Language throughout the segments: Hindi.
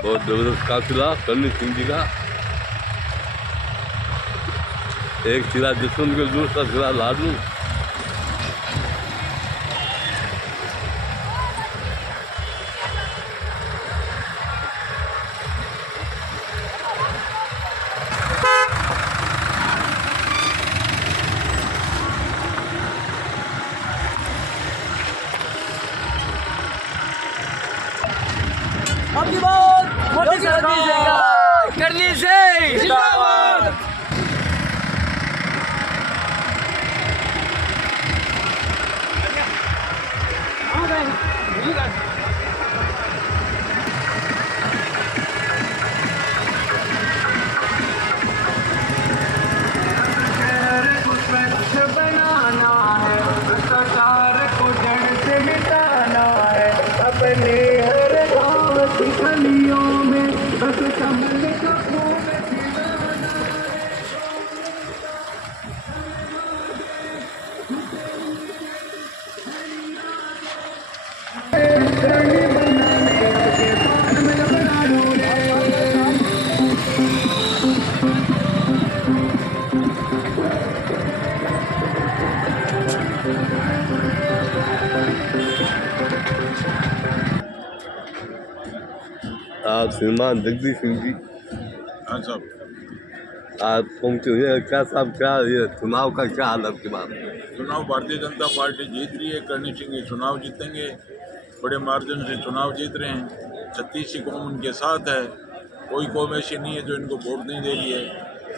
बहुत जबरदस्त काफिला कर्णी सिंह जी का। एक सिरा जसवंत के दूसरा सिरा लाडू। आपकी बात मोदी सरकार करनी से जिंदाबाद। बनाना है सरकार को जड़ से मिटाना है अपने हर गाँव की गलियों में बस कमल का फूल खिलाना आप श्रीमान जगदीश सिंह जी। हाँ साहब, आप पहुँचे हुए हैं। क्या साहब, क्या ये चुनाव का क्या हाल आपके बात? चुनाव भारतीय जनता पार्टी जीत रही है। करणी सिंह ये चुनाव जीतेंगे, बड़े मार्जिन से चुनाव जीत रहे हैं। 36 कौम उनके साथ है। कोई कौम ऐसी नहीं है जो इनको वोट नहीं दे रही है।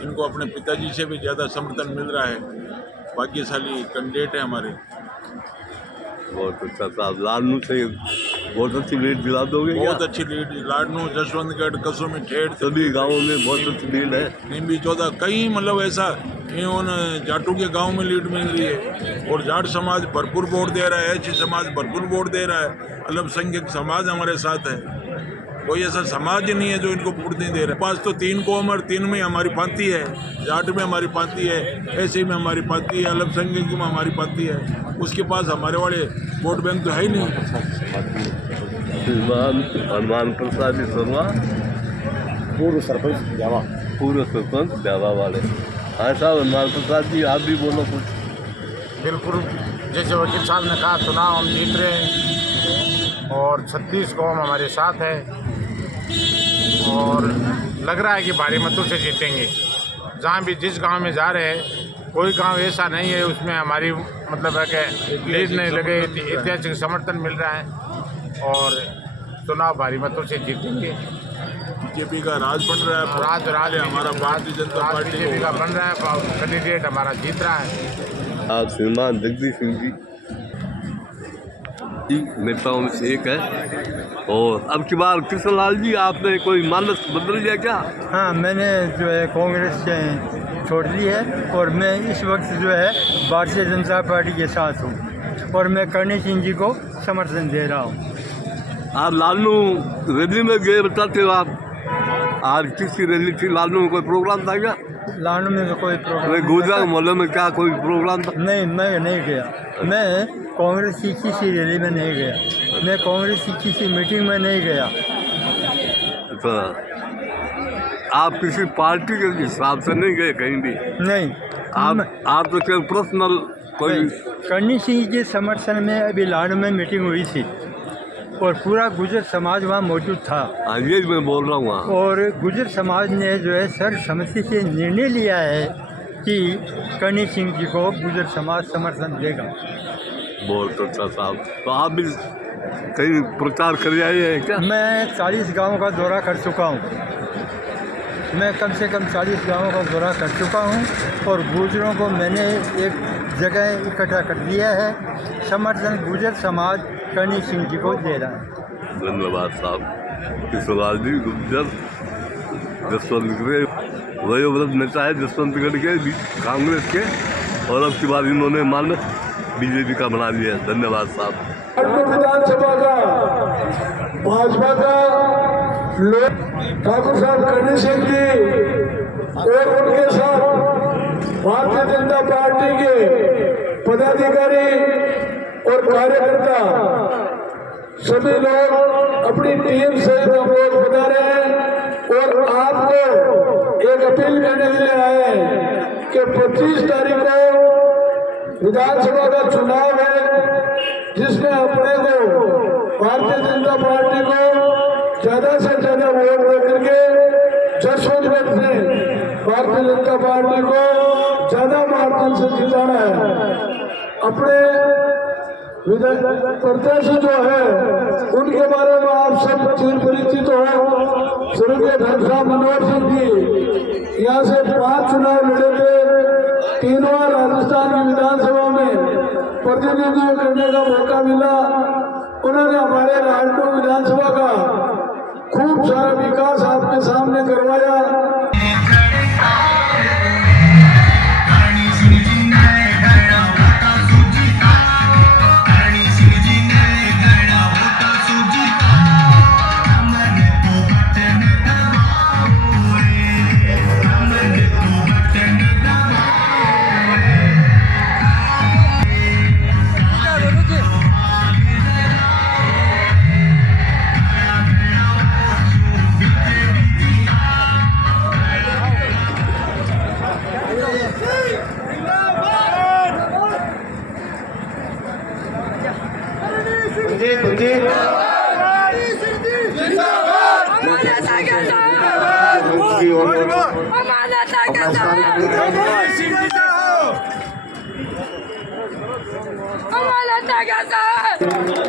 इनको अपने पिताजी से भी ज़्यादा समर्थन मिल रहा है। भाग्यशाली कैंडिडेट है हमारे। बहुत अच्छा साहब, लाडनू से बहुत अच्छी लीड दिला दोगे क्या? बहुत अच्छी लीड, लाडनू, जसवंतगढ़, कसोमी, ठेठ, सभी गांवों में बहुत अच्छी लीड है। निम्बी 14 कई मतलब ऐसा इन जाटों के गांव में लीड मिल रही है। और जाट समाज भरपूर वोट दे रहा है, ऐसी समाज भरपूर वोट दे रहा है। अल्पसंख्यक समाज हमारे साथ है। कोई ऐसा समाज ही नहीं है जो इनको वोट नहीं दे रहा है। पास तो 3 कौम और 3 में हमारी पाती है। जाट में हमारी पाती है, ऐसी में हमारी पाती है, अल्पसंख्यक में हमारी पाती है। उसके पास हमारे वाले वोट बैंक तो है ही नहीं। श्रीमान हनुमान प्रसाद जी शर्मा, पूर्व सरपंच जावा। पूर्व सरपंच ब्यावा वाले। हाँ साहब, हनुमान प्रसाद जी आप भी बोलो कुछ। बिल्कुल, जैसे वकील साहब ने कहा, चुनाव हम जीत रहे हैं और 36 कौम हमारे साथ है और लग रहा है कि भारी मतों से जीतेंगे। जहाँ भी जिस गांव में जा रहे हैं, कोई गांव ऐसा नहीं है उसमें हमारी मतलब है कि लीड नहीं लगे। ऐतिहासिक समर्थन मिल रहा है और चुनाव भारी मतों से जीतेंगे। बीजेपी का राज बन रहा है। राज हमारा भारतीय जनता पार्टी बीजेपी का बन रहा है, कैंडिडेट हमारा जीत रहा है। आप श्रीमान जगदीश सिंह जी नेताओं में से एक है। और अब की बार कृष्ण लाल जी, आपने कोई मानस बदल लिया क्या? हाँ, मैंने जो है कांग्रेस से छोड़ दी है और मैं इस वक्त जो है भारतीय जनता पार्टी के साथ हूँ और मैं करणी सिंह जी को समर्थन दे रहा हूँ। आप लालनू रैली में गए बताते हो आप? आज किसकी रैली थी? लालनू में कोई प्रोग्राम था क्या? लालू में तो कोई प्रोग्राम गुजरात मोहल्ले में क्या कोई प्रोग्राम था? नहीं, मैं नहीं गया। मैं कांग्रेस की किसी रैली में नहीं गया। मैं कांग्रेस की किसी मीटिंग में नहीं गया। तो आप किसी पार्टी के हिसाब से नहीं गए कहीं भी? नहीं, आप तो केवल पर्सनल कोई? करणी सिंह के समर्थन में अभी लाडू में मीटिंग हुई थी और पूरा गुजर समाज वहाँ मौजूद था। हाँ, ये मैं बोल रहा हूँ। और गुजर समाज ने जो है सर्वसम्मति से निर्णय लिया है कि करणी सिंह जी को गुजर समाज समर्थन देगा। बहुत अच्छा साहब, तो आप भी कहीं प्रचार कर आए हैं क्या? मैं 40 गांवों का दौरा कर चुका हूँ मैं कम से कम 40 गाँवों का दौरा कर चुका हूँ और गुर्जरों को मैंने एक जगह इकट्ठा कर दिया है। समर्थन गुर्जर समाज कर्णी सिंह जी को दे रहा है। धन्यवाद साहब। किशोर जी गुर्जर जसवंतगढ़ वयोवृद्ध नेता है जसवंतगढ़ के कांग्रेस के, और अब की बार इन्होंने मान बीजेपी का बना लिया। धन्यवाद साहब। विधानसभा का भाजपा का लोग ठाकुर साहब कर्णी सिंह जी और उनके साथ भारतीय जनता पार्टी के पदाधिकारी और कार्यकर्ता सभी लोग अपनी टीम सहित हम लोग बता रहे हैं और आपको एक अपील करने के लिए आए हैं कि 25 तारीख को विधानसभा का चुनाव है, जिसमें अपने को भारतीय जनता पार्टी को ज्यादा से ज्यादा वोट दे करके जसवंतगढ़ से भारतीय जनता पार्टी को ज्यादा मार्जिन से जिताना है। अपने प्रत्याशी जो है उनके बारे में आप सब चिर परिचित हो। स्वर्गीय ढांसा मनोहर सिंह जी यहाँ से 5 चुनाव लड़े थे, 3 बार राजस्थान की विधानसभा में प्रतिनिधित्व करने का मौका मिला। उन्होंने हमारे लालटू विधानसभा का खूब सारा विकास आपके सामने करवाया।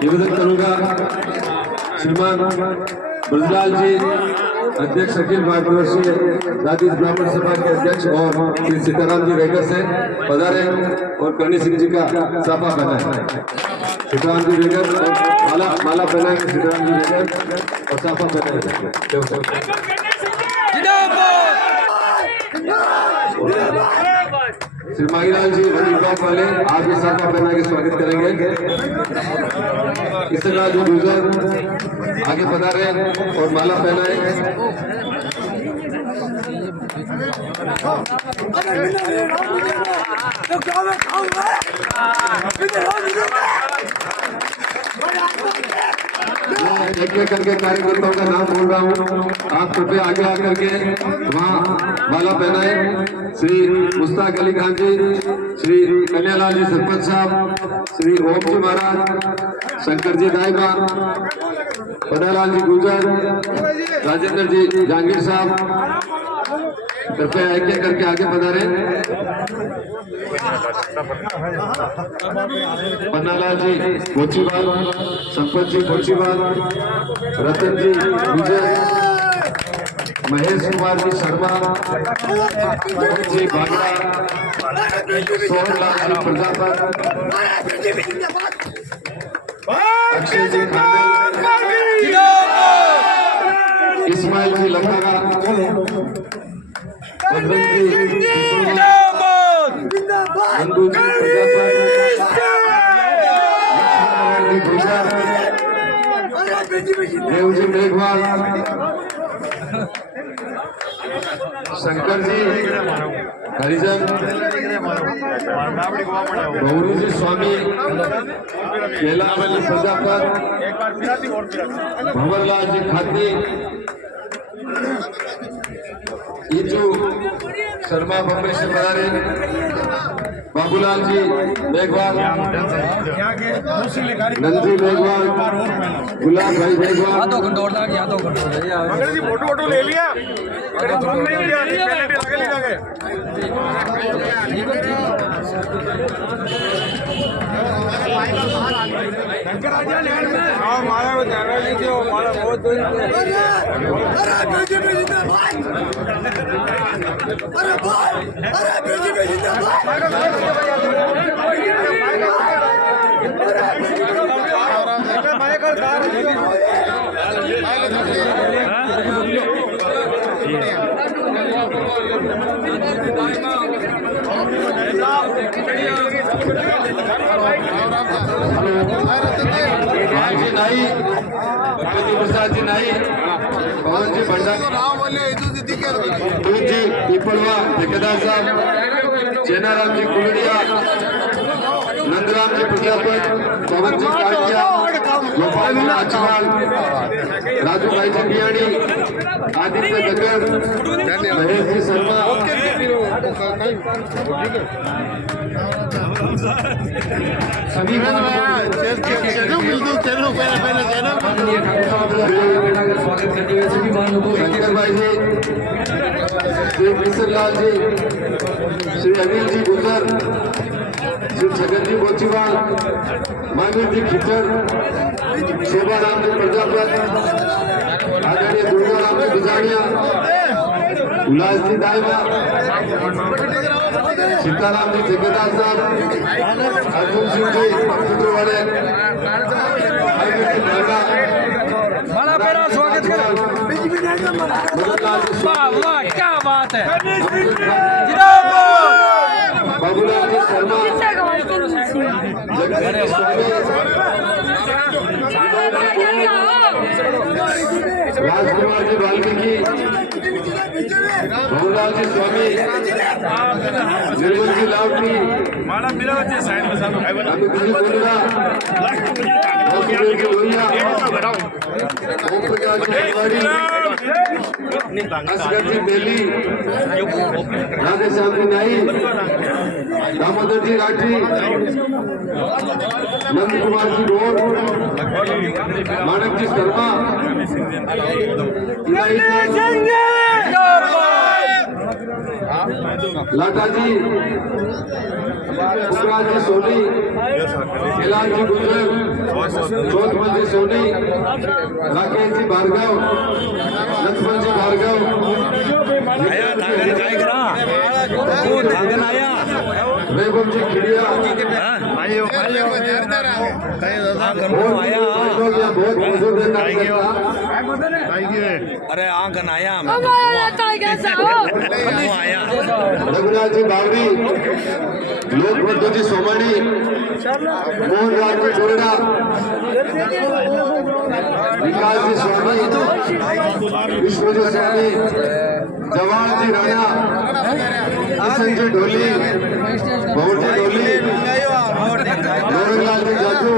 निवेदन करूंगा श्रीमान ब्रजलाल जी, अध्यक्ष अखिल भारतवर्षीय दादीज ब्राह्मण सभा के अध्यक्ष, और श्री सीताराम जी वेगर से पधारे और कर्णी सिंह जी का साफा पहनाए। सीताराम जी वेगर माला पहनाएंगे, सीताराम जी वेगर और साफा पहनाएंगे। श्री माहीलाल जी वही ब्लॉक वाले आप भी साफा पहना के स्वागत करेंगे। इसके बाद जो गुजर आगे पधारे और माला पहनाए। एक एक करके कार्यकर्ताओं का नाम बोल रहा हूँ, आप कृपया आगे आकर के वहाँ माला पहनाए। श्री मुश्ताक अली खान जी, श्री कन्यालाल जी सरपंच साहब, श्री ओम जी महाराज, शंकर जी दाईमा, पन्नालाल जी गुजर, राजेंद्र जी जहांगीर साहब, कृपया एक एक करके आगे पधारे। पन्नालाल जी मोचीवाल, संपत जी मोचीवाल, रतन जी विजय, महेश कुमार जी शर्मा, जी बागड़ा, सोहनलाल जी प्रजापत, अक्षय जी खांडेल, इस्माइल जी लखोरा, नंदू जी प्रजापत, देव जी मेघवाल, शंकर जी हरिजन, गौरी जी स्वामी, केलावली प्रजापत, भंवरलाल जी खाती, ईजू शर्मा बम्बई से पधारे, बाबूलाल जी मेघवाल, नंदी मेघवाल, गुलाब भाई मेघवाल, फोटो ले लिया, नहीं लिया, माला जी नाई, प्रदीप प्रसाद जी नाई, पवन जी भंडारी, जी पिपलवा ठेकेदार साहब, चेनाराम जी कुलड़िया, नंदराम जी प्रजापत, पवन जी काटिया, गोपाल जी अचवाल, राजू भाई जी बियाणी, आदित्य नगर, महेश जी शर्मा, सभी शंकर भाई जी, श्री किशन लाल जी, श्री अनिल जी गुजर, श्री छगन जी बोचीवाल, महावीर जी खिचड़, शोभा राम जी प्रजापत, आदरणीय दुर्गा राम जी बिजाड़िया, उल्लास जी दाइमा, सीताराम जी ठेकेदार साहब, अर्जुन सिंह जी पुत्रवाड़े, बड़ा प्यारा स्वागत करें। वाह वाह क्या बात है। बाबूलाल जी शर्मा, जगदीश स्वामी, राजकुमार जी वाल्मीकि, बाबूलाल जी स्वामी, निर्मल जी लावटी, अमित जी बोलिया, जी लोहिया, ओम प्रकाश जी तिवारी, असगर जी बेली, राधे श्याम जी नाई, दामोदर जी राठी, नंद कुमार जी गौर, मानक जी शर्मा, लाटा जी, उपराज जी सोनी, कैलाश जी गुजर, चौथमल जी सोनी, राकेश जी भार्गव, लक्ष्मण जी भार्गव, वैभव जी खिड़िया, बहुत बुजुर्ग अरे आंगन आया रघुनाथ जी बावरी, लोकभद्र जी सोमानी, मोहन राज जी चोरड़ा, विकास जी स्वामी, विश्व जी स्वामी, जवाहर जी राणा, किशन जी ढोली, भौर जी ढोली, मोहनलाल जी जाजू,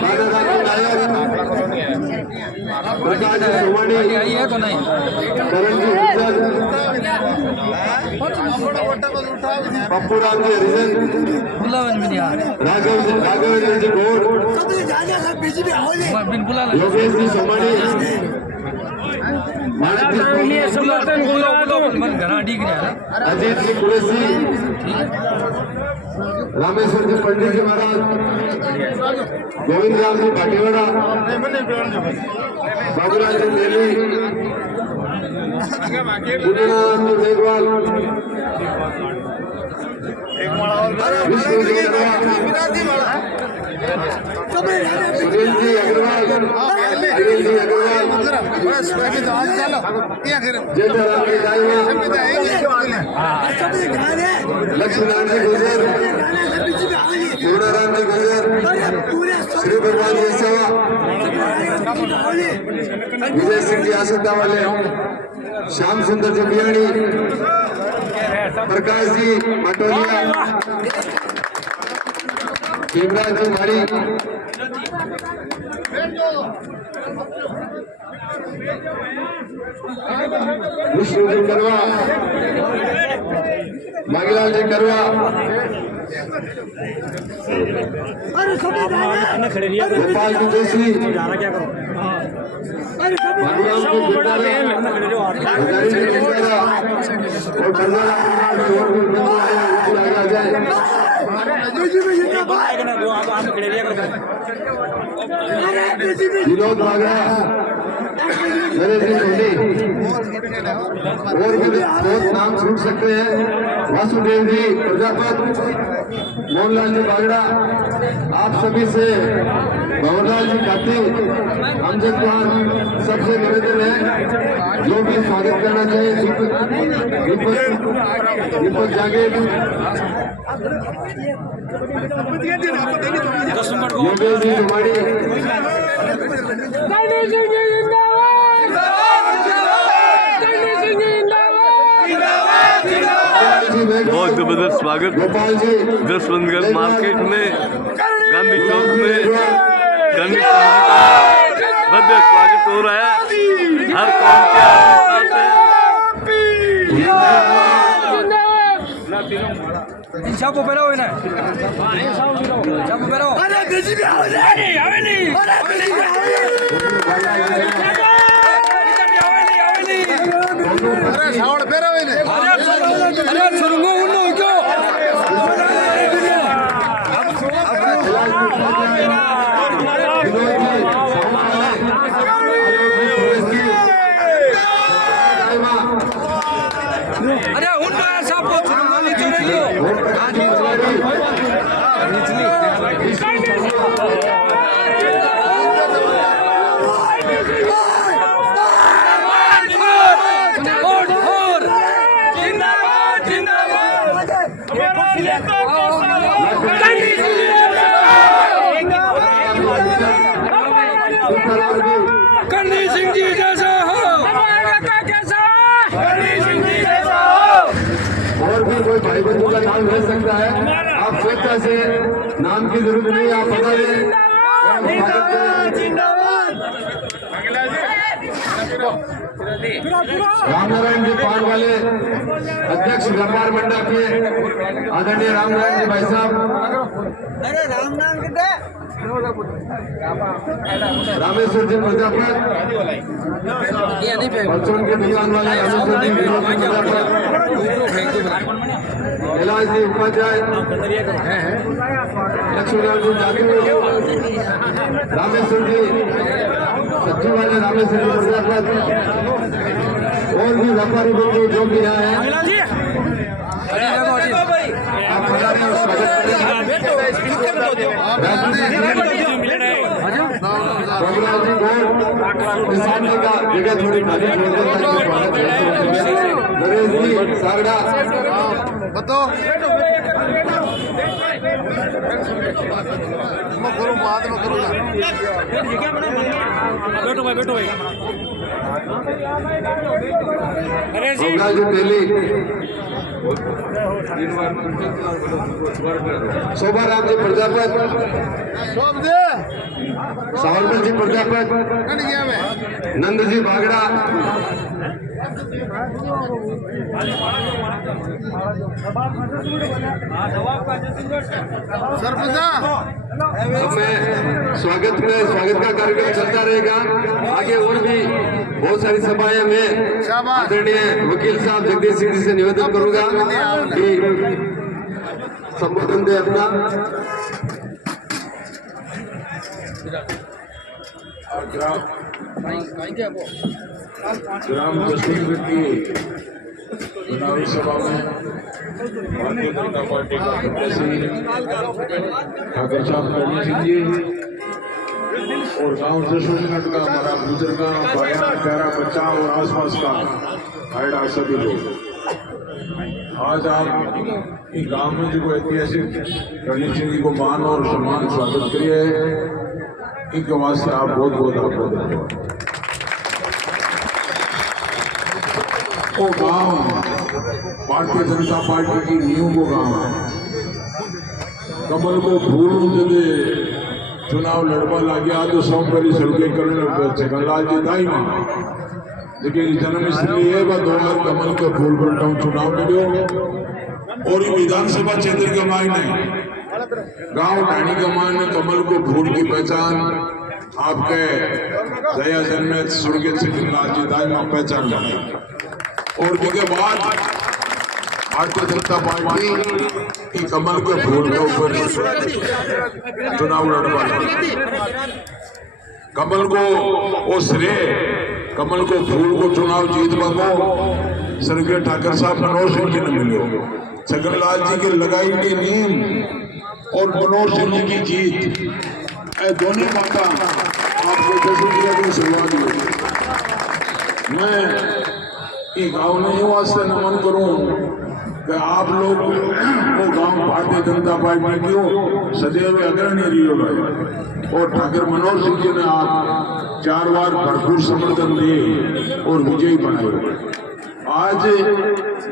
राजा जी नायक, प्रकाश जी सोमानी, करण जी गुजर, पप्पू राम जी हरिजन, राघवेंद्र जी गौड़, योगेश जी सोमानी, अजीत जी कुरेशी, रामेश्वर जी पंडित जी महाराज, गोविंद राम जी भाटीवाड़ा, बाबूलाल जी मेली, गुरुनाथ जी मेघवाल, विष्णु जी सुनील जी अग्रवाल, अनिल जी अग्रवाल, जयराम जी दाइमा, लक्ष्मीनारायण जी गुजर, पूर्णाराम जी गुजर, श्री भगवान जी सेवा, विजय सिंह जी आसंता वाले, श्याम सुंदर जी बियाणी, प्रकाश जी मटोलिया, हेमराज जी माड़ी, विष्णु जी करवा, मांगीलाल जी करवा, गोपाल जी जोशी, बाबूराम जी गुंडारा, हजारी जी गुंडारा और आ जाए। विनोद बागड़ा, नरेश सोनी और भी बहुत नाम छूट सकते हैं। वासुदेव जी प्रजापत, मोहनलाल जी बागड़ा, आप सभी से भंवरलाल जी खाती, अमजद खान, सबसे निवेदन है जो भी स्वागत करना चाहिए। दीपक जागीर, योगेश जी कुमारी, बहुत जबरदस्त स्वागत गोपाल जी, जसवंतगढ़ मार्केट में, गांधी चौक में गणेश जी का भव्य स्वागत हो रहा है। हर कौम के साथ है। Siapa belau ini? Siapa belau? Ada BJP awali. करनी सिंह जी जैसा हो, और भी कोई भाई बंधु का नाम ले सकता है। आप स्वेच्छा से नाम की जरूरत नहीं, आप बता दें। रामनारायण जी पान वाले अध्यक्ष व्यापार मंडल के आदरणीय रामनारायण जी भाई साहब, रामेश्वर जी प्रजापत, परचून के दुकान वाले रामेश्वर जी प्रजापत, कैलाश जी उपाध्याय, लक्ष्मीलाल जी जादू, रामेश्वर जी सब्जी वाले रामेश्वर जी प्रजापत और भी व्यापारी बंधु जो भी यहाँ है, आप बता रहे हैं स्वागत करें। प्रभुलाल जी को किसान जी का जगह थोड़ी खाली छोड़ दें ताकि स्वागत हो। नरेश जी सागड़ा बताओ, मैं करूँ बाद में करूँगा। बैठो भाई। प्रभुलाल जी दिल्ली, शोभाराम जी प्रजापत, सावरकर जी प्रजापत, नंद जी बागड़ा, मैं स्वागत का कार्यक्रम चलता रहेगा आगे। और भी बहुत सारी सभाएं में आदरणीय वकील साहब जगदीश सिंह जी से निवेदन करूंगा कि संबोधन दे अपना। ग्राम जसवंतगढ़ की चुनावी सभा में भारतीय जनता पार्टी का प्रत्याशी ठाकुर साहब करनी सिंह जी और गांव जसवंतगढ़ का हमारा बुजुर्ग बयान प्यारा बच्चा और आसपास का आयडा सभी लोग आज आप इस गांव में जो ऐतिहासिक गणेश सिंह जी को मान और सम्मान स्वागत करिए, इनके वास्ते आप बहुत बहुत धन्यवाद। वो गांव भारतीय जनता पार्टी की नींव को गांव है। कमल को फूल जदे चुनाव लड़वा लगे तो सब पहली सड़कें करने जगनलाल जी दाईमा जेके जन्म स्थली है वह दोबार कमल के फूल पर चुनाव मिलो और विधानसभा क्षेत्र के मायने गांव ढाणी के मायने कमल को फूल की पहचान आपके दया जन्मत स्वर्गीय जगनलाल जी दाईमा पहचान बनाई। और उसके बाद भारतीय जनता पार्टी की कमल के फूल के ऊपर चुनाव लड़वाना। कमल को वो श्रेय, कमल को फूल को चुनाव जीत को स्वर्गीय ठाकर साहब मनोहर सिंह जी ने मिले। छगनलाल जी की लगाई की नींद और मनोहर सिंह जी की जीत, दोनों बातें आपको जैसे की शुरुआत हुई। मैं ये गाँव नहीं वास्ते नमन करूं कि आप लोग वो गांव भारतीय जनता पार्टी क्यों सदैव अग्रणी रही है और ठाकुर मनोहर सिंह जी ने आप 4 बार भरपूर समर्थन दिए और विजयी बनाए। आज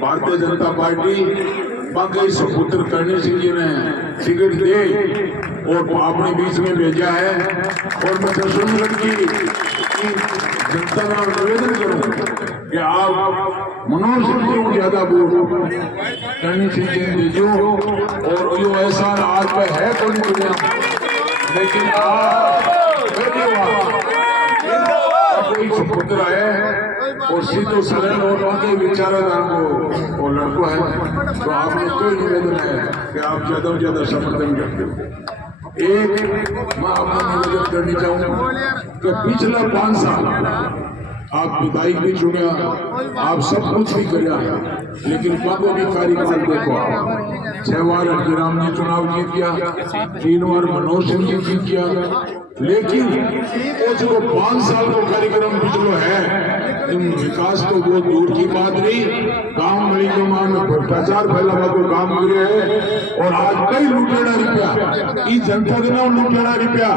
भारतीय जनता पार्टी बाकी सुपुत्र करणी सिंह जी ने टिकट दे और अपने बीच में भेजा है और मैं दशरथ की जनता का निवेदन करूं कि आप मनोहर सिंह जी को ज्यादा वोट करणी सिंह जी दीजिए और जो ऐसा आज पे है कोई दुनिया, लेकिन कोई सुपुत्र है और सीधो सरल और बाकी विचारधारा को वो लड़को है, तो आप लोग को निवेदन है कि आप ज्यादा से ज्यादा समर्थन करते हो। एक मैं आपको निवेदन करनी चाहूंगा कि पिछला 5 साल आप विधायक भी चुने, आप सब कुछ भी करा, लेकिन बाबू भी कार्यकाल देखो, 6 बार हल्दीराम ने चुनाव जीत गया, 3 बार मनोहर सिंह जी जीत गया, लेकिन वो जो 5 साल को कार्यक्रम पिछलो है विकास तो बहुत दूर की बात नहीं। गांव गली के मान भ्रष्टाचार फैलावा को काम करे है और आज कई लुटेरा रुपया इस जनता के नाम लुटेरा रुपया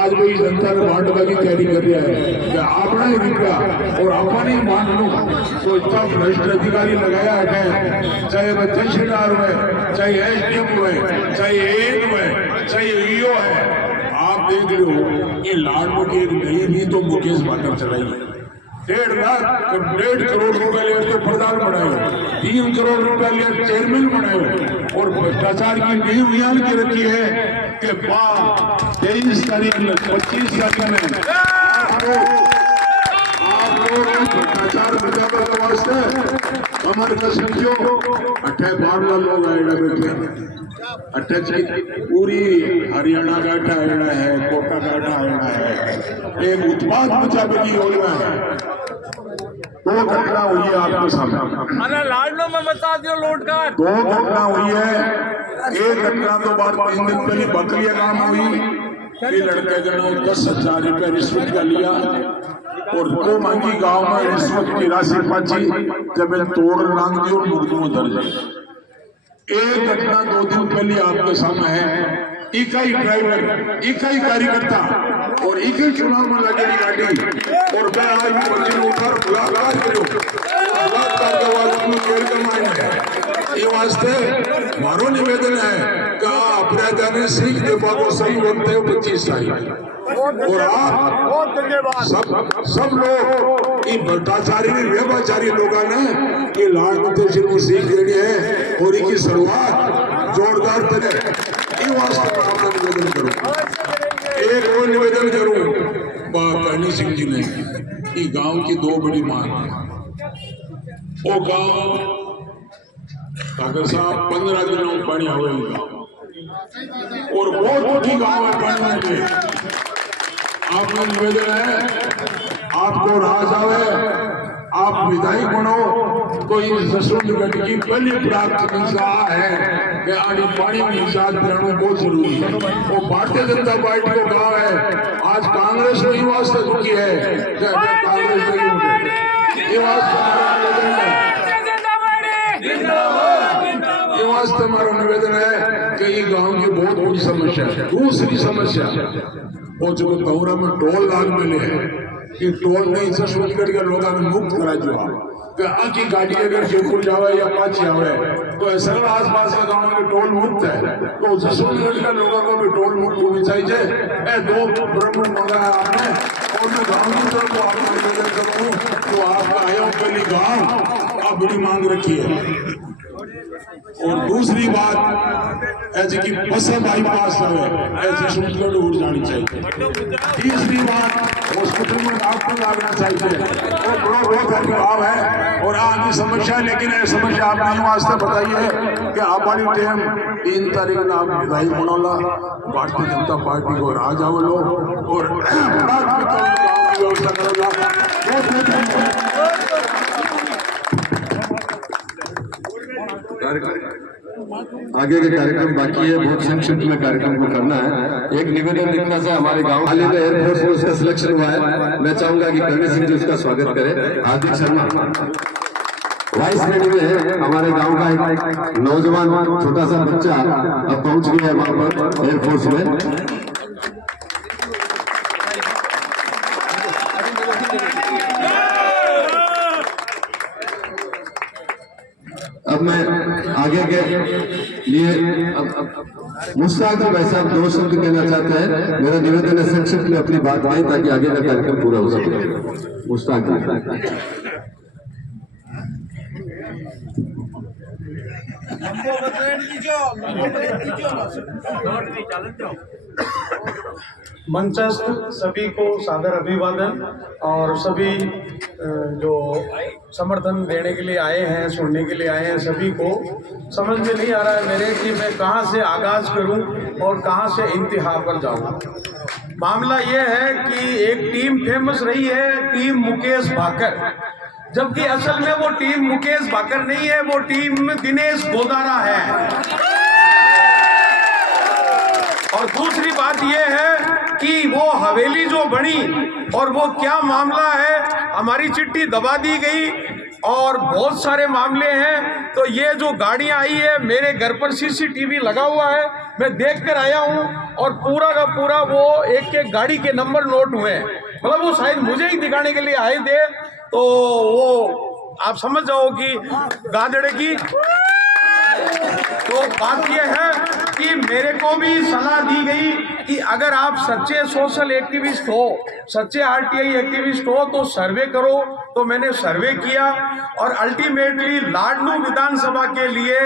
आज वही जनता ने बांटने की तैयारी कर रहा है कि अपना ही रुपया और अपने ही बांट लो। तो इतना भ्रष्ट अधिकारी लगाया है, चाहे वह तहसीलदार हुए, चाहे SDM हुए, चाहे AN हुए, चाहे EO है। आप देख लो ये लाडो की एक नई नीति तो मुकेश बाटर चलाई है। 1.5 करोड़ रुपए लिए प्रधान बनाए, 3 करोड़ रुपए लिए चेयरमैन बनाए और भ्रष्टाचार की नींव बयान की रखी है कि 23 तारीख में 25 तारीख में आप लोग भ्रष्टाचार बचाने के वास्ते कमर कसम जो 12 लोग आएगा बैठे 28 पूरी हरियाणा का आएगा है, कोटा का आएगा है, एक उत्पाद बचाने की योजना है। 2 घटना हुई है आपके सामने, लाडलो में बता दियो लोट का 2 घटना हुई है। एक घटना तो बार 3 दिन पहले बकरिया काम हुई कि लड़के के नाम 10,000 रुपये रिश्वत का लिया और 2 मांगी गांव में रिश्वत की राशि पाची जब तोड़ लांग दी और मुकदमा दर्ज। एक घटना 2 दिन पहले आपके सामने है, इकाई ड्राइवर, इकाई कार्यकर्ता और इकाई चुनाव में लगेगी गाड़ी और मैं आज मंजिल उठा मुलाकात करो, मुलाकात के बाद अपनी जेल कमाए है। ये वास्ते मारो निवेदन है कि अपराध ने सीख दे को सही वक्त है 25 तारीख और आप सब लोग इन भ्रष्टाचारी व्यभाचारी लोगों ने ये लाल मुद्दे को सीख देनी है और इनकी शुरुआत जोरदार करें। ये वास्ते मैं निवेदन करूँ, एक और निवेदन करूँ करणी सिंह जी ने कि गांव की 2 बड़ी मांग, वो गांव ठाकर साहब 15 दिनों में पानी आवे और बहुत दुखी गांव है पानी में। आपका निवेदन है आपको राज आवे, आप विधायक बनो तो इन जसवंतगढ़ की पहली प्राप्त निशा है कि आने पानी में निशान देना बहुत जरूरी है। वो भारतीय जनता पार्टी को गांव है, आज कांग्रेस में ही वास्ते दुखी है, कांग्रेस ये वास्ते हमारा निवेदन है कि ये गांव की बहुत बड़ी समस्या है। दूसरी समस्या वो जो गौरा में टोल लाग मिले हैं, ये टोल नहीं जसवंतगढ़ के लोगों ने मुक्त करा दिया कि आकी गाड़ी अगर जयपुर जावे या पाची आवे तो ऐसा आसपास के गाँव में टोल मुक्त है, तो जसवंतगढ़ के लोगों को भी टोल मुक्त होनी चाहिए। 2 ब्रह्म मंगा है आपने और मैं गाँव की तरफ को आपका निवेदन करूँ तो आपका आयो पहली गाँव आप बड़ी मांग रखी है। और दूसरी बात ऐसे कि बस बाईपास है ऐसे सुनकर उड़ जानी चाहिए। तीसरी बात हॉस्पिटल में डॉक्टर लागना चाहिए, वो बड़ा बहुत भाव है और आगे समस्या। लेकिन ये समस्या आप नहीं वास्ते बताइए कि हमारी टाइम 3 तारीख ना विधायक बनौला भारतीय जनता पार्टी को राज आवलो और व्यवस्था करोला। आगे के कार्यक्रम बाकी है, बहुत संक्षिप्त में कार्यक्रम को करना है। एक निवेदन लिखना से हमारे गांव हाल ही में एयरफोर्स में उसका सिलेक्शन हुआ है। मैं चाहूंगा कि करणी सिंह जी उसका स्वागत करें। हार्दिक शर्मा वाइस रेडी में है। हमारे गांव का एक नौजवान छोटा सा बच्चा अब पहुंच गया है वहां पर एयरफोर्स में। अब मैं आगे के लिए मुश्ताक भाई साहब 2 शब्द कहना चाहते हैं। मेरा निवेदन है संक्षिप्त में अपनी बात कहें ताकि आगे का कार्यक्रम पूरा हो सके। मुश्ताक मंचस्थ सभी को सादर अभिवादन और सभी जो समर्थन देने के लिए आए हैं, सुनने के लिए आए हैं, सभी को समझ में नहीं आ रहा है मेरे कि मैं कहां से आगाज करूं और कहां से इंतहा पर जाऊं। मामला ये है कि एक टीम फेमस रही है, टीम मुकेश भाकर, जबकि असल में वो टीम मुकेश भाकर नहीं है, वो टीम दिनेश गोदारा है। और दूसरी बात यह है कि वो हवेली जो बनी और वो क्या मामला है, हमारी चिट्ठी दबा दी गई और बहुत सारे मामले हैं। तो ये जो गाड़ियां आई है, मेरे घर पर सीसीटीवी लगा हुआ है, मैं देख कर आया हूं और पूरा का पूरा वो एक एक गाड़ी के नंबर नोट हुए हैं। मतलब वो शायद मुझे ही दिखाने के लिए आए थे। तो वो आप समझ जाओ कि गाजड़े की। तो बात यह है कि मेरे को भी सलाह दी गई कि अगर आप सच्चे सोशल एक्टिविस्ट हो, सच्चे आरटीआई एक्टिविस्ट हो तो सर्वे करो। तो मैंने सर्वे किया और अल्टीमेटली लाडनू विधानसभा के लिए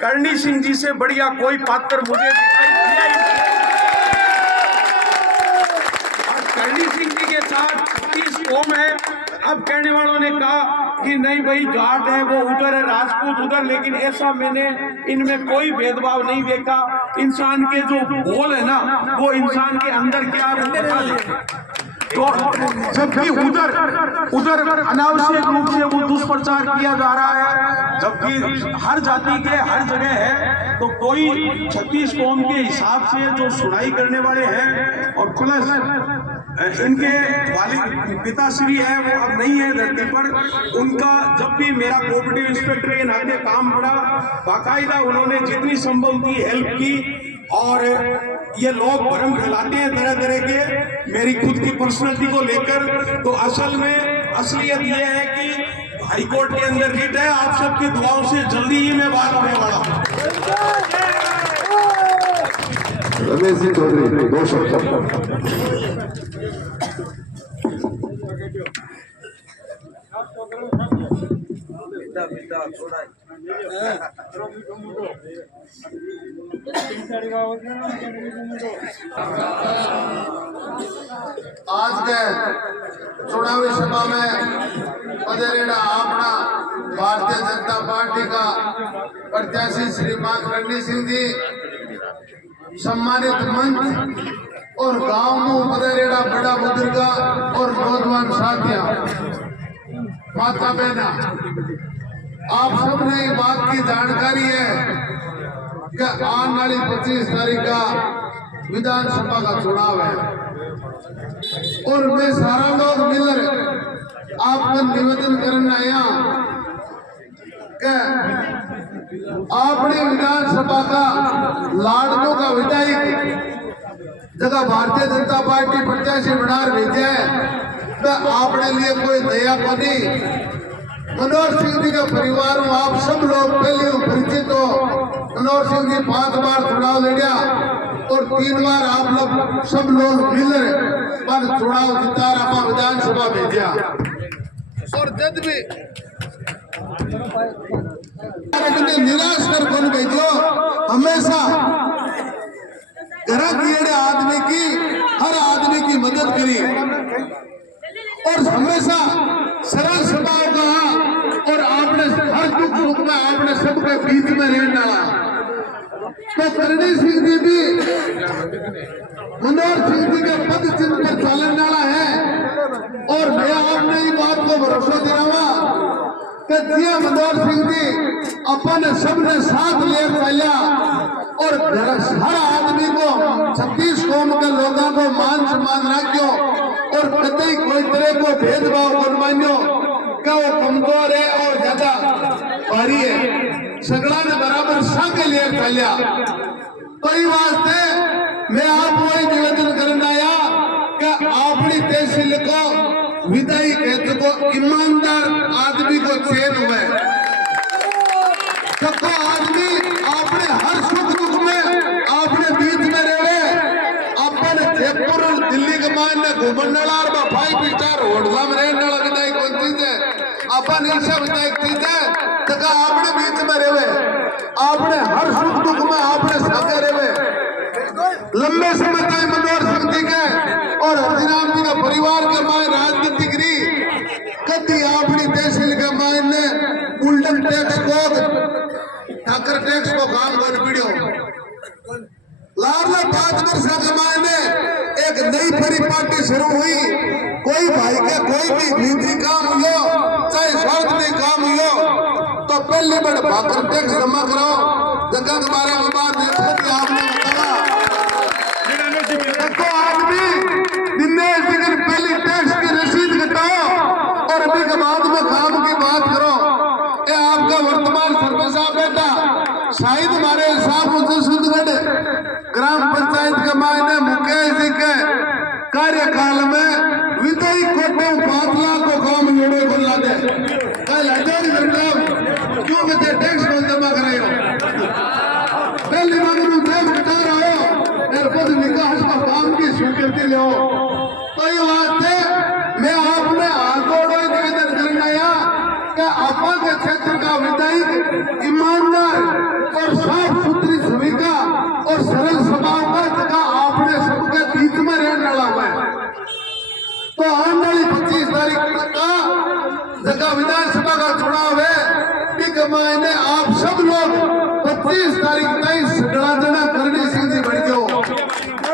करणी सिंह जी से बढ़िया कोई पात्र मुझे दिखाई दिया ही नहीं। और करणी सिंह जी के साथ 30 कौम है। अब कहने वालों ने कहा कि नहीं भाई जाट है वो उधर है, राजपूत उधर, लेकिन ऐसा मैंने इनमें कोई भेदभाव नहीं देखा। इंसान के जो बोल है ना, वो इंसान के अंदर क्या है। तो जबकि उधर अनावश्यक रूप से वो दुष्प्रचार किया जा रहा है, जबकि हर जाति के हर जगह है। तो कोई 36 कौम के हिसाब से जो सुनाई करने वाले हैं और प्लस इनके वालिद पिताश्री है वो अब नहीं है धरती पर, उनका जब भी मेरा कोऑपरेटिव इंस्पेक्टर के नाते काम पड़ा, बाकायदा उन्होंने जितनी संभव की हेल्प की। और ये लोग भ्रम फैलाते हैं तरह तरह के मेरी खुद की पर्सनैलिटी को लेकर। तो असल में असलियत ये है कि हाईकोर्ट के अंदर रिट है। आप सबकी दुआओं से जल्दी ही मैं बाहर होने वाला हूँ। रमेश जी चौधरी 2 शब्द। आज के चुनावी सभा में पधारेला अपना भारतीय जनता पार्टी का प्रत्याशी श्रीमान करणी सिंह जी, सम्मानित मंच और गांव में पधारेला बड़ा बुजुर्ग और नौजवान साथियों, माता बहना, आप सबने बात की जानकारी है कि आने वाली 25 तारीख का विधानसभा का चुनाव है और मैं सारा लोग मिलकर आपको निवेदन करना आया कि आपने विधानसभा का लाडनों का विधायक जगह भारतीय जनता पार्टी प्रत्याशी बनार भेजा है, तो आपने लिए कोई दया को नहीं। मनोहर सिंह जी के परिवार में आप सब लोग पहले परिचित हो। मनोहर सिंह जी 5 बार चुनाव लड़ा और 3 बार आप लोग सब लोग मिल पर चुनाव जीता रहा, विधानसभा भेजा। और जब भी निराश कर कौन भेजो, हमेशा घर की आदमी की हर आदमी की मदद करी और हमेशा सरल स्वभाव का और आपने हर दुख सुख में आपने सबके बीच में रहने वाला। तो करणी सिंह जी भी मनोहर सिंह जी के पद चिन्ह पर चलने वाला है और मैं आपने इस बात को भरोसा दिलावा कि जिया मनोहर सिंह जी अपन सबने साथ ले चलिया और हर आदमी को 36 कौम के लोगों को मान सम्मान रखो और कतई कोई तरह को भेदभाव मत मानो क्या वो कमजोर है और ज्यादा भारी है, सगड़ा ने बराबर संग लिए चलिया। तो इस वास्ते मैं आप वही निवेदन करना आया कि अपनी तहसील को विदाई कहते को ईमानदार आदमी को चैन हुए सबको आदमी अपने हर सुख दुख में अपने बीच में रहे अपन जयपुर दिल्ली के मान ने घूमने वाला 5 स्टार होटल में रहने वाला विदाई कौन चीज है अपन ऐसा विदाई चीज है तका अपने बीच में रहे अपने हर सुख दुख में अपने साथ रहे लंबे समय तक मनोहर सिंह जी के और हरदीराम जी के परिवार के माए राजनीति करी कभी अपनी तहसील के माए ने गोल्डन टैक्स को ठाकर टैक्स को काम कर पीड़ो लाडला 5 वर्ष के माए ने एक नई परिपाटी शुरू हुई। कोई भाई का कोई भी निजी काम हो चाहे स्वार्थी काम हो तो पहले बड़े भाकर टैक्स जमा कराओ जगह के बारे में बात आपने बताया तो आदमी दिन पहले टैक्स की रसीद कटाओ और अभी के बाद में काम की बात करो। ये आपका वर्तमान सरपंच साहब बेटा शायद हमारे हिसाब से ग्राम पंचायत के मायने मुकेश जी के कार्यकाल में विदाई कोटे 5 लाख को काम जोड़े को ला दे कल क्यों कहते टैक्स को जमा कराए पहली बार टैक्स कटा रहे हो विकास का काम की स्वीकृति लो। तो ये बात है मैं आपने आंदोलन निवेदन करना आया कि आपा के क्षेत्र का विधायक ईमानदार और साफ सुथरी सभ्यता और सरल स्वभाव का जगह आपने सबके बीच में रहने वाला हुआ है। तो आने वाली 25 तारीख का जगह विधानसभा का चुनाव है कि मैंने आप सब लोग 25 तारीख तक सगड़ा जना करणी सिंह जी बढ़ जाओ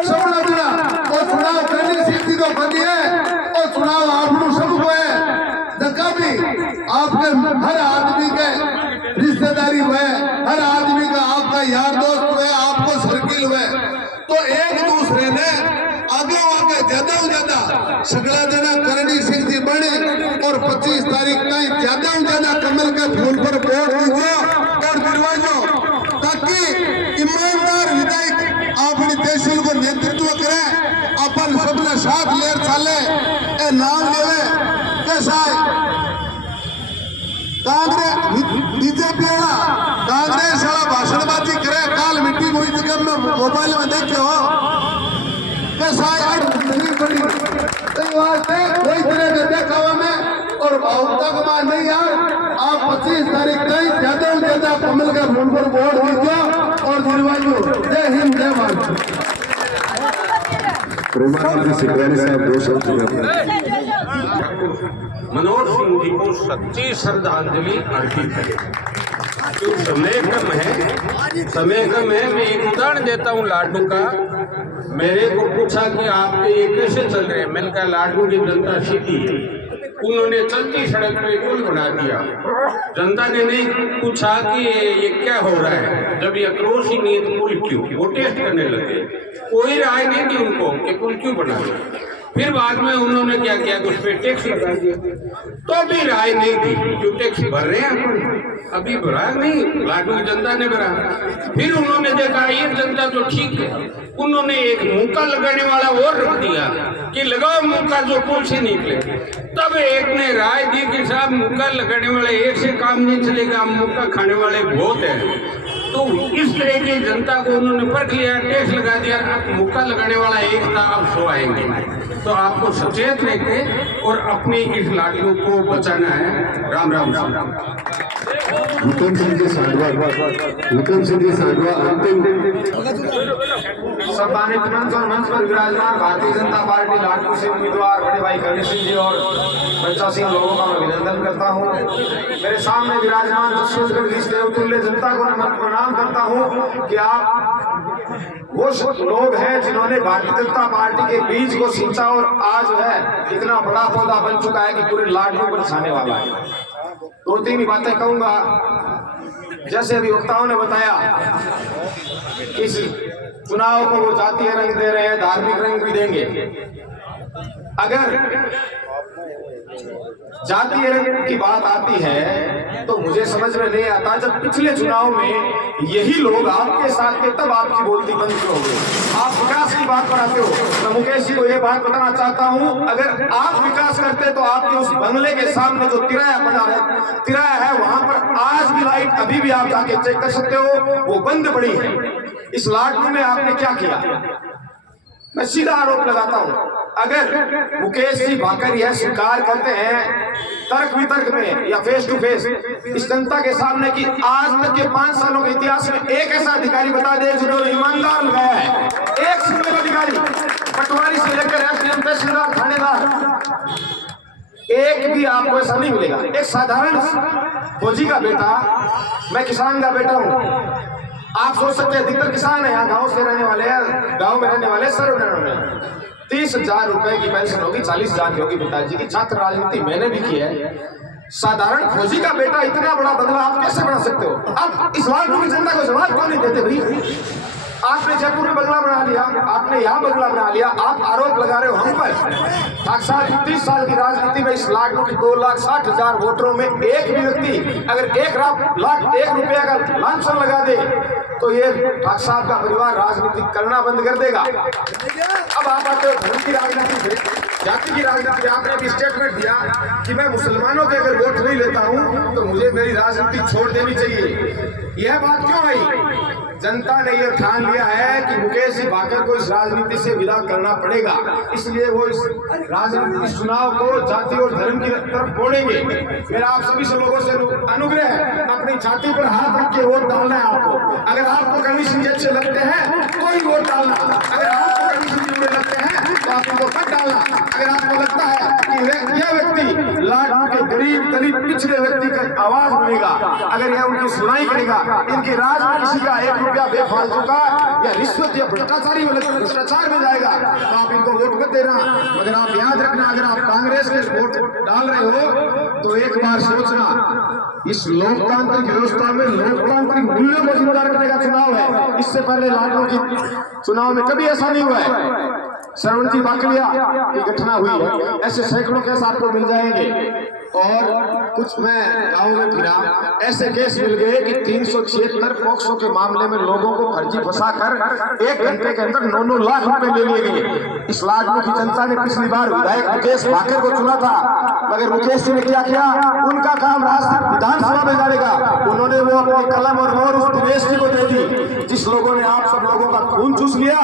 सगड़ा जना और चुनाव करणी सिंह जी को बनी है और चुनाव आप सबको है जगह भी आपके हर आदमी के रिश्तेदारी हुए हर आदमी का आपका यार दोस्त हुए आपको सर्किल हुए तो एक दूसरे ने आगे आगे ज्यादा से ज्यादा सगड़ा जना करणी सिंह जी बने और 25 तारीख तक ज्यादा से ज्यादा कमल के फूल पर वोट दीजिए और दिलवाइयो ताकि ईमानदार विधायक अपनी तहसील को नेतृत्व करे अपन सबने साथ ले चले ए नाम लेवे कैसा कांग्रेस बीजेपी वाला कांग्रेस वाला भाषणबाजी करे काल मीटिंग हुई थी मैं मोबाइल में देखे हो कैसा बड़ी कोई तरह के देखावा में और भावुकता का मान नहीं यार आप 25 तारीख तक ज्यादा से ज्यादा कमल के फूल पर वोट दीजिए और दिलवाइयो। जय हिंद जय भारत। मनोहर सिंह जी को सच्ची श्रद्धांजलि अर्पित है। जो समय कम है मैं एक उदाहरण देता हूँ लाडू का। मेरे को पूछा कि आपके ये कैसे चल रहे हैं, मैंने कहा लाडू की जनता सीधी है, उन्होंने चलती सड़क पे पुल बना दिया। जनता ने नहीं पूछा कि ये क्या हो रहा है, जब ये अक्रोश ही नहीं तो पुल क्यों, वो टेस्ट करने लगे, कोई राय नहीं दी उनको कि पुल क्यों बना दिया। फिर बाद में उन्होंने क्या किया, उस पर टैक्स लगा दिया, तो भी राय नहीं दी। जो टैक्स भर रहे हैं अभी भरा नहीं, लाडू की जनता ने भरा। फिर उन्होंने देखा ये जनता तो ठीक है, उन्होंने एक मुक्का लगाने वाला और रख दिया कि लगाओ मुक्का जो पुल से निकले। तब एक ने राय दी कि साहब मुक्का लगाने वाले एक से काम नहीं चलेगा, मुक्का खाने वाले बहुत है। तो इस तरह की जनता को उन्होंने परख लिया, टैक्स लगा दिया, मुक्का लगाने वाला एक था, अब 100 आएंगे। तो आपको सचेत रहते और अपनी इस लाडू को बचाना है। राम राम राम राम। हुकम सिंह जी सांडवा अंतिम सम्मानित मंच और मंच पर विराजमान भारतीय जनता पार्टी लाडू से उम्मीदवार बड़े भाई करणी सिंह जी और पंचा सिंह लोगों का मैं अभिनंदन करता हूँ। मेरे सामने विराजमान छत्तीसगढ़ की देवतुल्य जनता को मैं प्रणाम करता हूँ कि आप वो लोग हैं जिन्होंने भारतीय जनता पार्टी के बीज को सींचा और आज है इतना बड़ा पौधा बन चुका है कि पूरे लाडू पर छाने वाला है। दो तीन ही बातें कहूंगा। जैसे अभी वक्ताओं ने बताया, इस चुनाव को वो जातीय रंग दे रहे हैं, धार्मिक रंग भी देंगे। अगर जातीय रंग की बात आती है तो मुझे समझ में नहीं आता, जब पिछले चुनाव में यही लोग आपके साथ थे तब आपकी बोलती बंद क्यों हो गई? आप विकास की बात पर आते हो। मैं मुकेश जी को ये बात बताना चाहता हूं, अगर आप विकास करते तो आपके उस बंगले के सामने जो तिराया है वहां पर आज भी लाइट अभी भी आप जाके चेक कर सकते हो, वो बंद पड़ी है। इस लाडू में आपने क्या किया? मैं सीधा आरोप लगाता हूं, अगर मुकेश जी भाकर यह स्वीकार करते हैं तर्क वितर्क में या फेस टू फेस इस जनता के सामने कि आज तक के 5 सालों के इतिहास में एक ऐसा अधिकारी बता दे जिन्होंने ईमानदार लगाया है, एक सिंगल अधिकारी, पटवारी से लेकर एसडीएम, तहसीलदार, थानेदार, एक भी आपको ऐसा नहीं मिलेगा। एक साधारण फौजी का बेटा, मैं किसान का बेटा हूं। आप सोच सकते हैं अधिकतर किसान है यहाँ, गांव से रहने वाले हैं, गांव में रहने वाले सर्वनिर्णय में 30,000 रुपए की पेंशन होगी, 40,000 की होगी पिताजी की। छात्र राजनीति मैंने भी की है। साधारण फौजी का बेटा इतना बड़ा बदलाव आप कैसे बना सकते हो? आप इस लाडू की जनता को जवाब क्यों नहीं देते भाई? आपने जयपुर में बदला बना लिया, आपने यहाँ बदला बना लिया, आप आरोप लगा रहे हो हम पर। 30 साल की राजनीति में इस लाडू की 2,60,000 वोटरों में एक भी व्यक्ति अगर 1 रुपया का लांछन लगा दे तो ये ठाकुर साहब का परिवार राजनीति करना बंद कर देगा। अब आप आते हो धर्म की राजनीति से, जाति की राजनीति। आपने भी स्टेटमेंट दिया कि मैं मुसलमानों के अगर वोट नहीं लेता हूं तो मुझे मेरी राजनीति छोड़ देनी चाहिए। यह बात क्यों आई? जनता ने यह ठान लिया है कि मुकेश जी भाकर को इस राजनीति से विदा करना पड़ेगा, इसलिए वो इस राजनीतिक चुनाव को जाति और धर्म की तरफ मोड़ेंगे। मेरा आप सभी से लोगों से अनुग्रह है, अपनी छाती पर हाथ रख के वोट डालना है आपको। अगर आपको करणी सिंह जी अच्छे लगते हैं तो ही वोट डालना, अगर आपको करणी सिंह जी बुरे लगते हैं तो आप इनको मत डालना। अगर आपको लगता है कि यह व्यक्ति लाडू के गरीब दलित पिछड़े व्यक्ति का आवाज बनेगा, अगर यह उनकी सुनाई करेगा, इनकी राज में किसी का 1 रुपया बेफालतू का या रिश्वत या भ्रष्टाचार में जाएगा तो आप इनको वोट मत देना। मगर आप याद रखना, अगर आप कांग्रेस के वोट डाल रहे हो तो एक बार सोचना, इस लोकतांत्रिक व्यवस्था में लोकतांत्रिक मूल्यों को जिंदा रखने का चुनाव है। इससे पहले लाडू की चुनाव में कभी ऐसा नहीं हुआ है। श्रवण जी बाकलिया की घटना हुई है, ऐसे सैकड़ों केस आपको मिल जाएंगे। और कुछ मैं गांव में फिरा, ऐसे केस मिल गए कि 376 पॉक्सो के मामले में लोगों को फर्जी फंसाकर 1 घंटे के अंदर 9-9 लाख रुपए ले लिए गए। इस लाडू की जनता ने पिछली बार विधायक मुकेश भाकर को चुना था, मगर मुकेश जी ने क्या किया? उनका काम राष्ट्रीय विधानसभा में जाने का, उन्होंने वो अपनी कलम और मोहर उस दिनेश जी को दे दी, जिस लोगों ने आप सब लोगों का खून चूस लिया।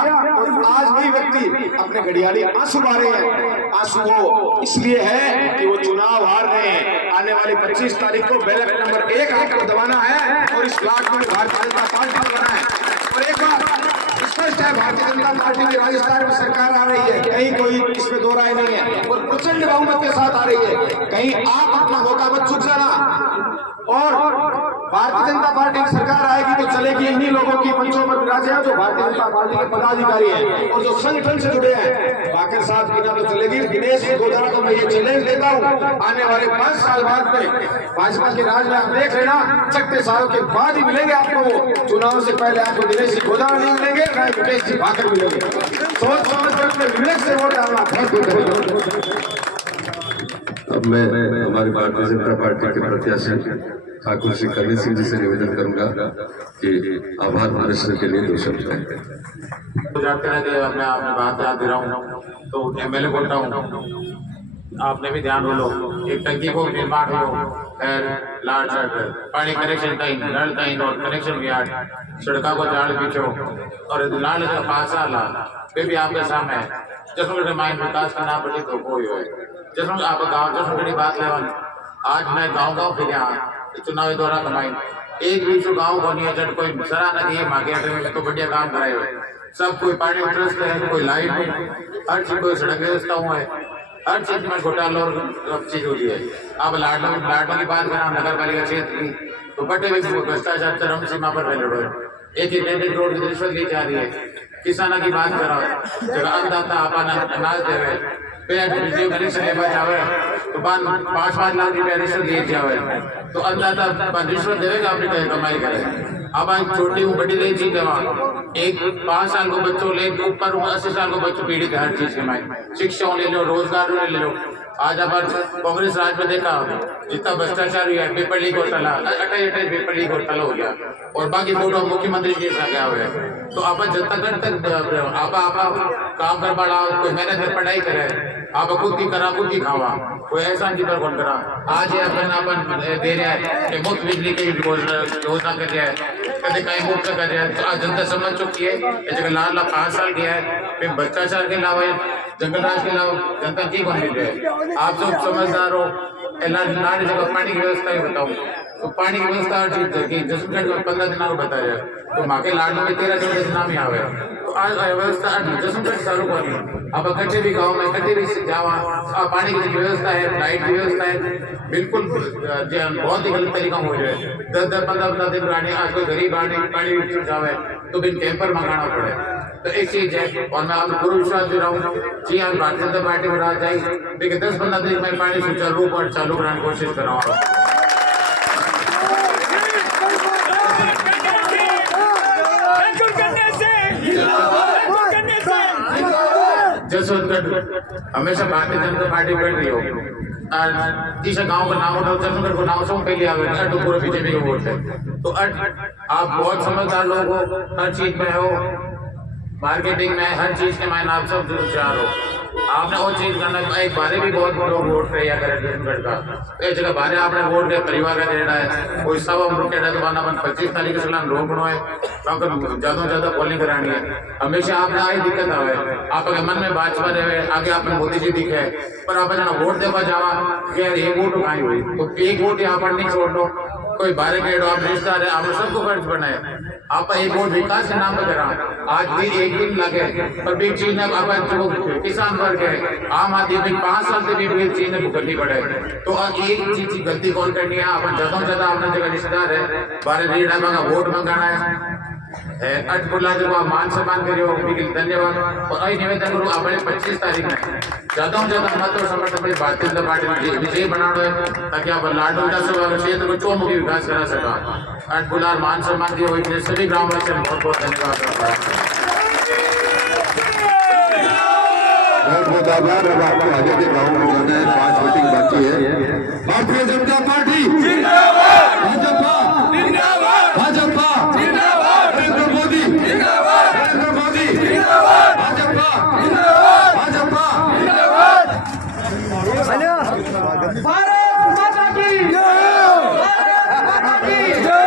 आज भी व्यक्ति अपने घड़ियाली आंसू मारे हैं। आंसू वो इसलिए है कि वो चुनाव हार रहे हैं। आने वाली 25 तारीख को बैलेट नंबर 1 आपको दबाना है और इस लाडू में भारतीय जनता पार्टी को बनाना है। और एक बात स्पष्ट है, भारतीय जनता पार्टी की राजस्थान में सरकार आ रही है, कहीं कोई इसमें दो राय नहीं है, और प्रचंड बहुमत के साथ आ रही है। कहीं आप अपना मौका मत चूक जाना। और भारतीय जनता पार्टी की सरकार आएगी तो चलेगी इन्हीं लोगों की मंचों पर विराजे हैं जो भारतीय जनता पार्टी के पदाधिकारी हैं और जो संगठन से जुड़े हैं। भाकर साहब की ना तो चलेगी। दिनेश गोदारा को मैं ये चैलेंज देता हूँ, आने वाले 5 साल बाद में भाजपा के राज में आप देख लेना, 36 साल के बाद ही मिलेंगे आपको वो। चुनाव से पहले आपको दिनेश गोदारा नहीं मिलेंगे, ना मुकेश जी भाकर मिलेंगे। सोच समझ कर अपने विवेक से वोट डालना। अब मैं हमारी भारतीय जनता पार्टी के प्रत्याशी ठाकुर श्री करणी सिंह जी से निवेदन करूंगा कि आभार प्रदर्शन के लिए 2 शब्द कहें। जाते हैं कि मैं आपने बात याद दे रहा हूँ तो MLA बोलता हूँ, आपने भी ध्यान लो, एक टंकी को निर्माण हो, लाड पानी कनेक्शन टाइम नल टाइम और कनेक्शन भी आठ सड़का को जाड़ पीछो और लाल का 5 साल फिर भी आपके सामने जसमगढ़ माइन विकास करना पड़े तो कोई हो जसमगढ़ आप गाँव जसमगढ़ बात ले आज मैं गाँव फिर यहाँ चुनावी दौरा कमाई एक भी गाँव को नहीं है कोई सराहना की है मार्केट में तो बढ़िया काम कराए हुए सब कोई पानी ट्रस्ट है, कोई लाइट, हर चीज कोई सड़क व्यवस्था हुआ है, हर चीज में घोटाला और सब चीज हो रही है। अब लाडों की बात करें नगर पालिका क्षेत्र की, तो बटे हुए भ्रष्टाचार चरम सीमा पर फैले हुए हैं। एक ही टेंडेड रोड की रिश्वत ली जा रही है। किसानों की बात करो, जब अन्नदाता अपन अनाज देवे, बिजली कनेक्शन लेवा जावे तो 5-5 लाख रुपया रिश्वत दिए जावे, तो अन्नदाता रिश्वत देवेगा अपनी कमाई करे। अब आज छोटी बड़ी ले चीज देवा, एक 5 साल को बच्चों ले ऊपर 80 साल को बच्चों पीड़ित है हर चीज के माई, शिक्षा ले लो, रोजगार ले लो। आज अपन कांग्रेस राज में देखा जितना भ्रष्टाचार हुआ है, पेपर लीक घोटाला, अटैच पेपर लीक घोटाला हो गया, और बाकी फोटो मुख्यमंत्री जी का क्या हुआ है। तो आप जब तक आप काम कर पड़ा, कोई मेहनत कर पढ़ाई करे, आप खुद की करा खुद की खावा, कोई ऐसा की पर कौन करा। आज ये अपन दे रहा है कि मुफ्त बिजली की योजना कर दिया है, कभी कहीं मुफ्त कर दिया है। आज जनता समझ चुकी है, जगह लाल 5 साल गया है, फिर भ्रष्टाचार के अलावा जंगल राज के अलावा जनता की बन रही है। आप सब समझदार हो, नारी जगह पानी की व्यवस्था ही बताऊँ तो पानी की व्यवस्था हर चीज की जसगढ़ में 15 दिन को बता रहे, तो माँ के लाडू में 13-14 नाम ही आवे। तो आज व्यवस्था जसगढ़ चालू कर अब कच्चे भी गाँव में कच्चे भी जावा पानी की व्यवस्था है, लाइट की व्यवस्था है, बिल्कुल बहुत ही गलत तरीका हो रहा है। 10-15 दिन गाड़ी, आज कोई गरीब पानी जावे तो बिन कैंपर मंगाना पड़े। तो एक चीज है, और मैं आपको पूरा विश्वास दे रहा हूँ जी, हम भारतीय जनता पार्टी में राज जाए, लेकिन 10-15 दिन में पानी सुचारू रूप और चालू कराने की कोशिश कर रहा हूँ। जसवंतगढ़ हमेशा भारतीय जनता पार्टी बढ़ रही होगी, जिस गांव का नाम उठाओ जसवंतगढ़ को नाम सब पहले आवे, तो पूरा बीजेपी का वोट है। तो आप बहुत समझदार लोग हो, हर चीज में हो, मार्केटिंग में हर चीज के मायने आप सब होशियार हो। आपने वो चीज करना, एक बारे भी बहुत लोग वोट किया करें जसवंतगढ़ का, एक जगह बारे आपने वोट के परिवार का देना है, कोई सब हम रुके तो बना 25 तारीख से रोकना है, ज्यादा से ज्यादा पोलिंग करानी है। हमेशा आपने आई दिक्कत आवे, आपके मन में भाजपा रहे, आगे आपने मोदी जी दिखे, पर आप जना वोट देवा जावा यार एक वोट कहीं हुई, तो एक वोट यहाँ पर नहीं छोड़ दो, कोई बारे के आप रिश्तेदार है, आपने सबको फर्ज बनाए, आप एक वोट विकास के नाम पर करा। आज भी एक दिन लगे, पर बिग चीज ने जो किसान वर्ग है, आम आदमी में 5 साल से भी बिग चीज ने भुगतनी पड़े। तो एक चीज की गलती कौन करनी है, अपन ज्यादा अपने जगह रिश्तेदार है, बारे रीड है, वोट मंगाना है, अटपुला जो मान सम्मान करियो, धन्यवाद। और आई निवेदन करूँ अपने 25 तारीख में ज्यादा से ज्यादा मत और समर्थन भारतीय जनता पार्टी विजय बनाना है, ताकि आप लाडू विधानसभा क्षेत्र को चौमुखी विकास करा सका। अटपुला मान सम्मान दिए हुए सभी ग्रामवासी बहुत बहुत धन्यवाद। बहुत आभार। अब आपको आगे के गाँव में जाना है, 5 वोटिंग बाकी है। भारतीय जनता पार्टी जिंदाबाद, भाजपा जिंदाबाद, भाजपा जिंदाबाद, नरेंद्र मोदी जिंदाबाद, नरेंद्र मोदी जिंदाबाद, भाजपा जिंदाबाद, भाजपा जिंदाबाद। भारत माता की जय, भारत माता की जय।